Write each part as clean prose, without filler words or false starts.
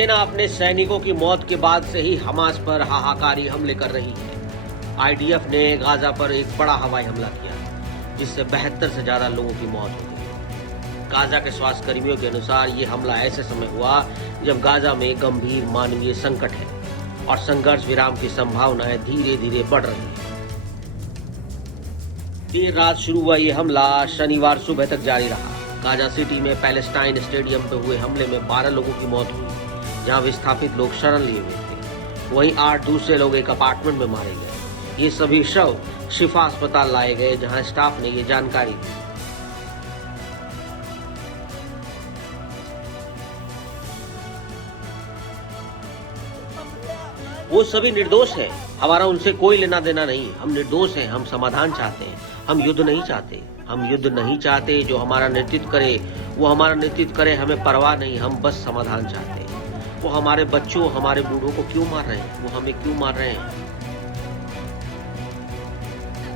सेना अपने सैनिकों की मौत के बाद से ही हमास पर हाहाकारी हमले कर रही है। आईडीएफ ने गाजा पर एक बड़ा हवाई हमला किया, जिससे 72 से ज्यादा लोगों की मौत हो गई। गाजा के स्वास्थ्य कर्मियों के अनुसार ये हमला ऐसे समय हुआ जब गाजा में गंभीर मानवीय संकट है और संघर्ष विराम की संभावनाएं धीरे धीरे बढ़ रही है। देर रात शुरू हुआ ये हमला शनिवार सुबह तक जारी रहा। गाजा सिटी में पैलेस्टाइन स्टेडियम पे हुए हमले में 12 लोगों की मौत हुई, जहां विस्थापित लोग शरण लिए हुए थे। वहीं 8 दूसरे लोग एक अपार्टमेंट में मारे गए। ये सभी शव शिफा अस्पताल लाए गए, जहां स्टाफ ने ये जानकारी दी। वो सभी निर्दोष हैं, हमारा उनसे कोई लेना देना नहीं। हम निर्दोष हैं, हम समाधान चाहते हैं, हम युद्ध नहीं चाहते। हम युद्ध नहीं चाहते। जो हमारा नेतृत्व करे वो हमारा नेतृत्व करे, हमें परवाह नहीं। हम बस समाधान चाहते हैं। वो हमारे बच्चों, हमारे बूढ़ों को क्यों मार रहे हैं? वो हमें क्यों मार रहे हैं?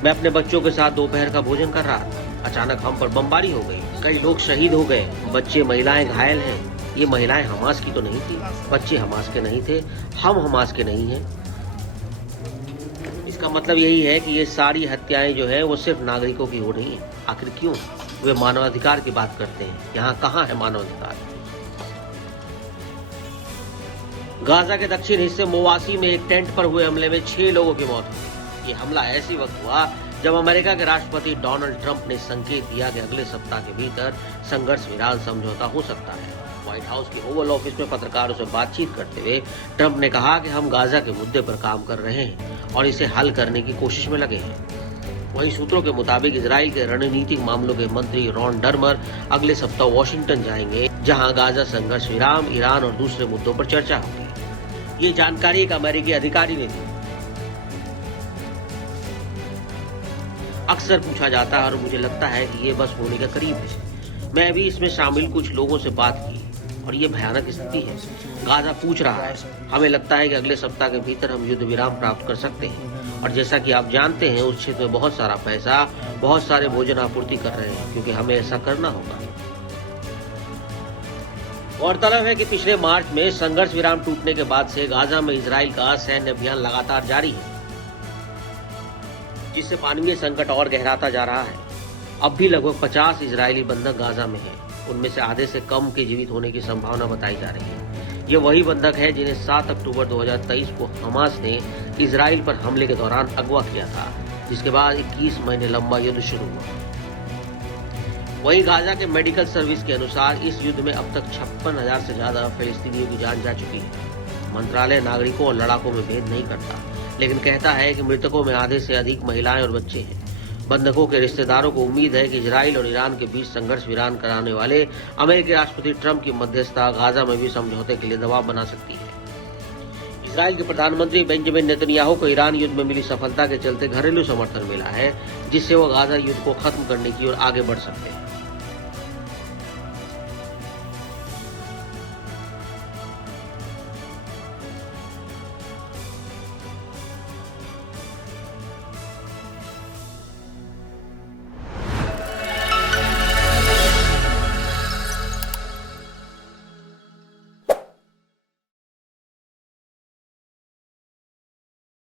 मैं अपने बच्चों के साथ दोपहर का भोजन कर रहा था। अचानक हम पर बमबारी हो गई। कई लोग शहीद हो गए, बच्चे महिलाएं घायल हैं। ये महिलाएं हमास की तो नहीं थी, बच्चे हमास के नहीं थे, हम हमास के नहीं हैं। इसका मतलब यही है कि ये सारी हत्याएं जो है वो सिर्फ नागरिकों की हो रही हैं। आखिर क्यों? वे मानवाधिकार की बात करते हैं, यहाँ कहाँ है मानवाधिकार? गाजा के दक्षिण हिस्से मोवासी में एक टेंट पर हुए हमले में 6 लोगों की मौत हुई। ये हमला ऐसी वक्त हुआ जब अमेरिका के राष्ट्रपति डोनाल्ड ट्रंप ने संकेत दिया कि अगले सप्ताह के भीतर संघर्ष विराम समझौता हो सकता है। व्हाइट हाउस के ओवल ऑफिस में पत्रकारों से बातचीत करते हुए ट्रंप ने कहा कि हम गाजा के मुद्दे पर काम कर रहे हैं और इसे हल करने की कोशिश में लगे हैं। वहीं सूत्रों के मुताबिक इजराइल के रणनीतिक मामलों के मंत्री रॉन डर्मर अगले सप्ताह वॉशिंगटन जाएंगे, जहां गाजा संघर्ष विराम, ईरान और दूसरे मुद्दों पर चर्चा होगी। ये जानकारी एक अमेरिकी अधिकारी ने दी। अक्सर पूछा जाता है और मुझे लगता है कि ये बस होने के करीब है। मैं अभी इसमें शामिल कुछ लोगों से बात की और ये भयानक स्थिति है। गाजा पूछ रहा है। हमें लगता है कि अगले सप्ताह के भीतर हम युद्ध विराम प्राप्त कर सकते हैं। और जैसा कि आप जानते हैं, उस क्षेत्र में बहुत सारा पैसा, बहुत सारे भोजन आपूर्ति कर रहे हैं, क्योंकि हमें ऐसा करना होगा। गौरतलब है कि पिछले मार्च में संघर्ष विराम टूटने के बाद से गाजा में इजराइल का सैन्य अभियान लगातार जारी है, जिससे मानवीय संकट और गहराता जा रहा है। अब भी लगभग 50 इजरायली बंधक गाजा में हैं। उनमें से आधे से कम के जीवित होने की संभावना बताई जा रही है। ये वही बंधक है जिन्हें 7 अक्टूबर 2023 को हमास ने इजराइल पर हमले के दौरान अगवा किया था, जिसके बाद 21 महीने लंबा युद्ध शुरू हुआ। वहीं गाजा के मेडिकल सर्विस के अनुसार इस युद्ध में अब तक 56,000 से ज्यादा फिलिस्तीनियों की जान जा चुकी है। मंत्रालय नागरिकों और लड़ाकों में भेद नहीं करता, लेकिन कहता है कि मृतकों में आधे से अधिक महिलाएं और बच्चे हैं। बंधकों के रिश्तेदारों को उम्मीद है कि इजराइल और ईरान के बीच संघर्ष विराम कराने वाले अमेरिकी राष्ट्रपति ट्रंप की मध्यस्थता गाजा में भी समझौते के लिए दबाव बना सकती है। इजराइल के प्रधानमंत्री बेंजामिन नेतन्याहू को ईरान युद्ध में मिली सफलता के चलते घरेलू समर्थन मिला है, जिससे वो गाजा युद्ध को खत्म करने की ओर आगे बढ़ सकते हैं।